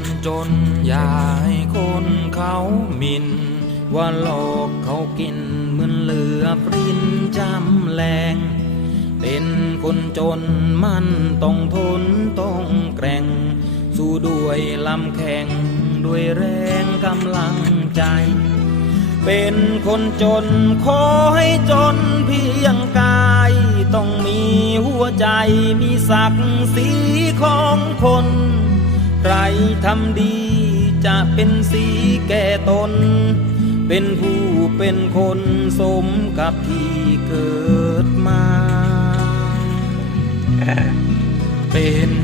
นจน อย่าให้คนเขาหมิน ว่าหลอกเขากินเหมือนเหลือปรินจำแรงเป็นคนจนมันต้องทนต้องแกร่ง สู้ด้วยลำแข็ง ด้วยแรงกำลังใจ เป็นคนจนขอให้จนเพียงกาย ต้องมีหัวใจมีศักดิ์ศรีของคน ใครทำดีจะเป็นสีแก่ตน เป็นผู้เป็นคนสมกับที่เกิดมา เป็นคน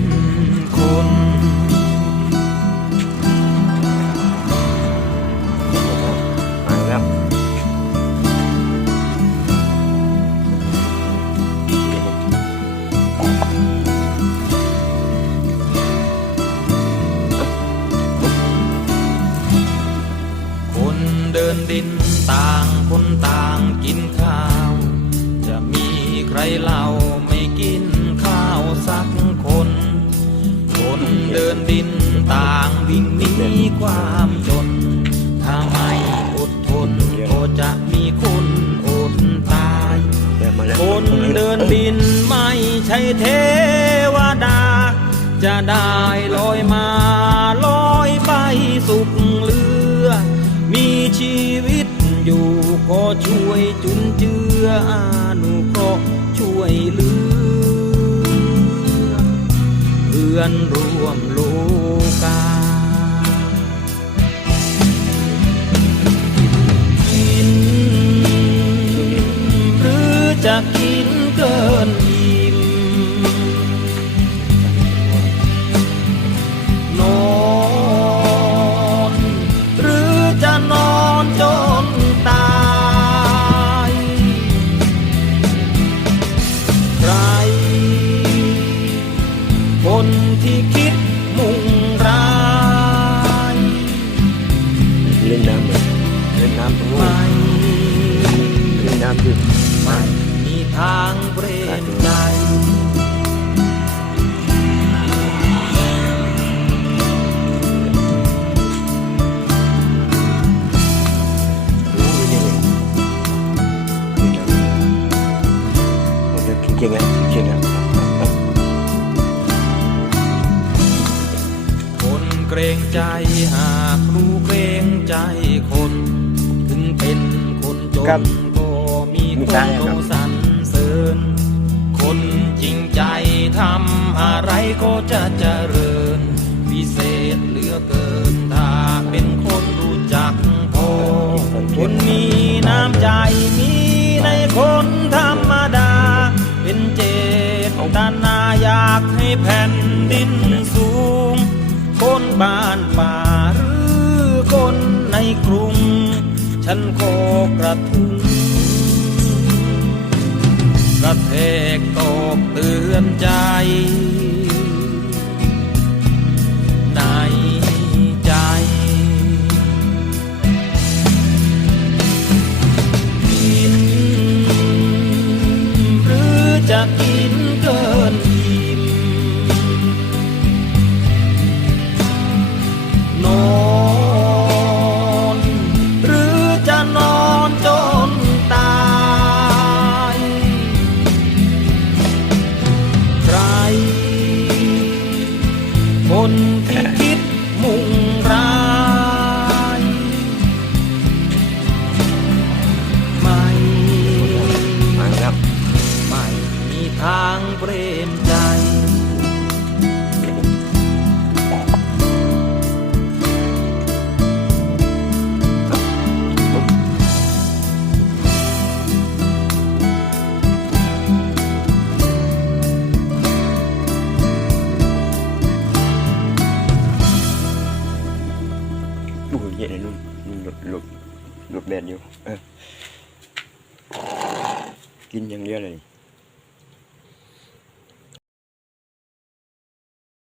ดินต่างคนต่างกินข้าว จะมีใครเล่าไม่กินข้าวสักคน คนเดินดินต่างวิ่งหนีความจน ถ้าไม่อดทนก็จะมีคนอดตาย คนเดินดินไม่ใช่เทวดา จะได้ลอยมาลอยไปสุข อยู่ก็ช่วยจุนเจืออานุเคราะห์ช่วยเหลือเพื่อนร่วมโลกากินหรือจะกินเกิน เล่นไม่มีทางเปรมใจดูนี่ยนี่มันจเก่งๆอะเก่งๆอะคนเกรงใจหากรู้เกรงใจคน ถึงเป็นคนจน มีคนเขาสรรเสริญคนจริงใจทำอะไรก็จะเจริญวิเศษเหลือเกินถ้าเป็นคนรู้จักพอคนมีน้ำใจมีในคนธรรมดา เป็นเจตนาอยากให้แผ่นดินสูง คนบ้านป่าหรือคนในกรุง ฉันขอกระทุง กระเทกตกเตือนใจ ค ลูกแดดอยู่กินอย่างเดียวเลย